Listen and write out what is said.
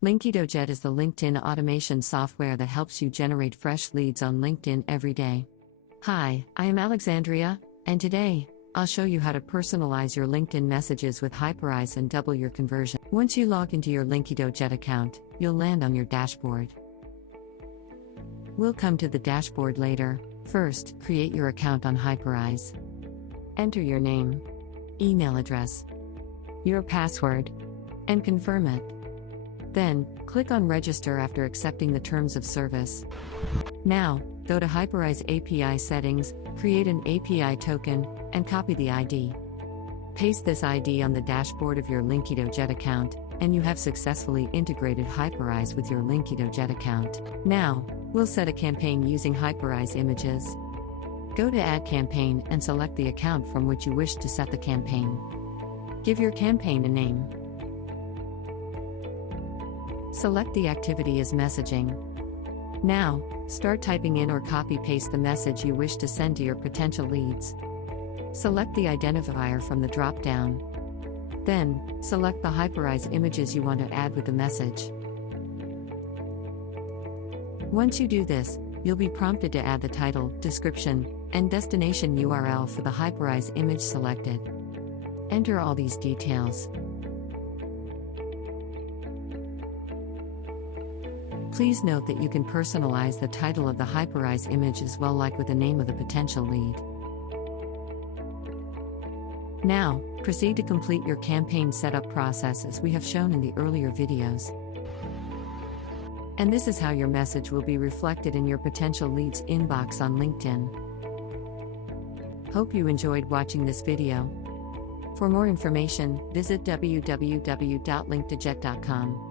Linkedojet is the LinkedIn automation software that helps you generate fresh leads on LinkedIn every day. Hi, I am Alexandria, and today, I'll show you how to personalize your LinkedIn messages with Hyperise and double your conversion. Once you log into your Linkedojet account, you'll land on your dashboard. We'll come to the dashboard later. First, create your account on Hyperise. Enter your name, email address, your password, and confirm it. Then, click on Register after accepting the terms of service. Now, go to Hyperise API settings, create an API token, and copy the ID. Paste this ID on the dashboard of your Linkedojet account, and you have successfully integrated Hyperise with your Linkedojet account. Now, we'll set a campaign using Hyperise images. Go to Add Campaign and select the account from which you wish to set the campaign. Give your campaign a name. Select the activity as messaging. Now, start typing in or copy-paste the message you wish to send to your potential leads. Select the identifier from the drop-down. Then, select the Hyperise images you want to add with the message. Once you do this, you'll be prompted to add the title, description, and destination URL for the Hyperise image selected. Enter all these details. Please note that you can personalize the title of the Hyperise image as well, like with the name of the potential lead. Now, proceed to complete your campaign setup process as we have shown in the earlier videos. And this is how your message will be reflected in your potential leads inbox on LinkedIn. Hope you enjoyed watching this video. For more information, visit www.linkedojet.com.